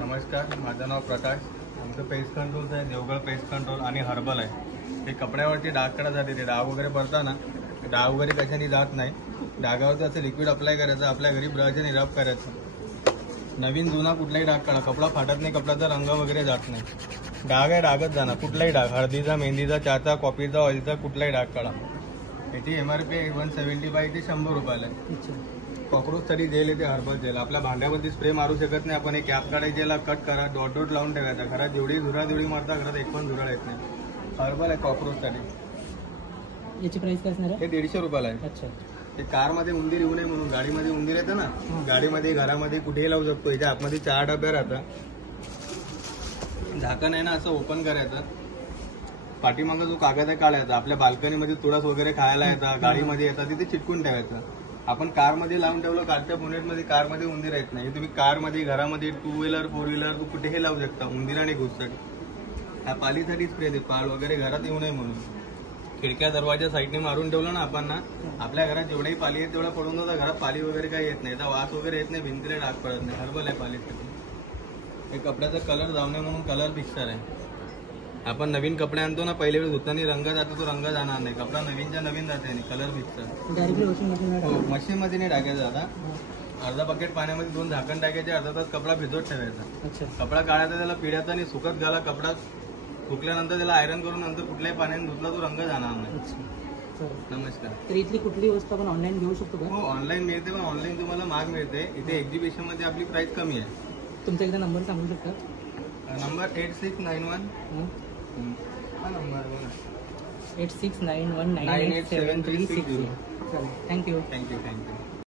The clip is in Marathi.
नमस्कार, माझं नाव प्रकाश. आमचं पेस्ट कंट्रोलचं आहे, देवगड पेस्ट कंट्रोल आणि हर्बल आहे. ते कपड्यावरती डाग काढा जाते, ते डाग वगैरे पडताना डाग वगैरे कशाने जात नाही. डागावरती असं लिक्विड अप्लाय करायचं, आपल्या घरी ब्रशने रब करायचं. नवीन जुना कुठलाही डाग काढा, कपडा फाटत नाही, कपड्याचा रंग वगैरे जात नाही. डाग आहे डागच जाणार, कुठलाही डाग, हळदीचा, मेहंदीचा, चहाचा, कॉफीचा, ऑइलचा कुठलाही डाग काढा. याची MRP 175 ते 100 रुपयाला आहे. कॉक्रोचसाठी जेल येते, हर्बल जेल. आपल्या भांड्यावरती स्प्रे मारू शकत नाही आपण. एक कॅप काढायची, याला कट करा, डॉट डॉट लावून ठेवायचा. घरात जेवढी झुरळ मारता, घरात एक पण झुरळ येत नाही. हर्बल आहे कॉक्रोचसाठी. याची प्राइस काय असणार आहे? हे 150 रुपयाला आहे. अच्छा. ते कारमध्ये उंदीर येऊ नये म्हणून, गाडीमध्ये उंदीर येतं ना, गाडीमध्ये, घरामध्ये कुठेही लावू शकतो. याच्या आतमध्ये 4 डब्या राहतात. झाकण आहे ना, असं ओपन करायचं. पाठीमागं जो कागद आहे काढायचा. आपल्या बाल्कनीमध्ये तुळस वगैरे खायला येतात, गाडीमध्ये येतात, तिथे चिटकून ठेवायचं. आपण कारमध्ये लावून ठेवलं, कारच्या बोनेटमध्ये, कारमध्ये उंदीर येत नाही. तुम्ही कारमध्ये, घरामध्ये, 2 व्हीलर 4 व्हीलर कुठेही लावू शकता. उंदीराने घुससाठी ह्या पालीसाठी स्प्रे दे, पाल वगैरे घरात येऊ नये म्हणून. खिडक्या दरवाजा साईडने मारून ठेवलं ना आपण ना, आपल्या घरात जेवढेही पाली आहेत तेवढा पडून जातात. घरात पाली वगैरे काही येत नाही, वास वगैरे येत नाही, भिंतीला डाग पडत नाही. हर्बल आहे पालीसाठी. हे कपड्याचा कलर जाऊ नये म्हणून कलर फिक्सर आहे. आपण नवीन कपडे आणतो ना, पहिल्या वेळेस धुताना रंग जातो, तो रंग जाणार नाही. कपडा नवीनच्या नवीन जाते आणि colour fixer. Directly washing machine? हो, मशीनमध्ये नाही टाकायचं. आता अर्धा बकेट पाण्यामध्ये 2 झाकण टाकायचे, अर्धा तास कपडा भिजवत ठेवायचा. अच्छा. कपडा काढायचा, त्याला पिढ्याचा आणि सुकत घाला. कपडा सुकल्यानंतर त्याला आयरन करून नंतर कुठल्याही पाण्याने धुतला तो रंग जाणार नाही. नमस्कार. तर इथली कुठली वस्तू आपण ऑनलाईन घेऊ शकतो का? हो, ऑनलाईन मिळते, पण ऑनलाईन तुम्हाला महाग मिळते. इथे एक्झिबिशन मध्ये आपली प्राइस कमी आहे. तुमचा एकदा नंबर सांगू शकता? नंबर 8691 हा नंबर 8691987360. थँक्यू. थँक्यू.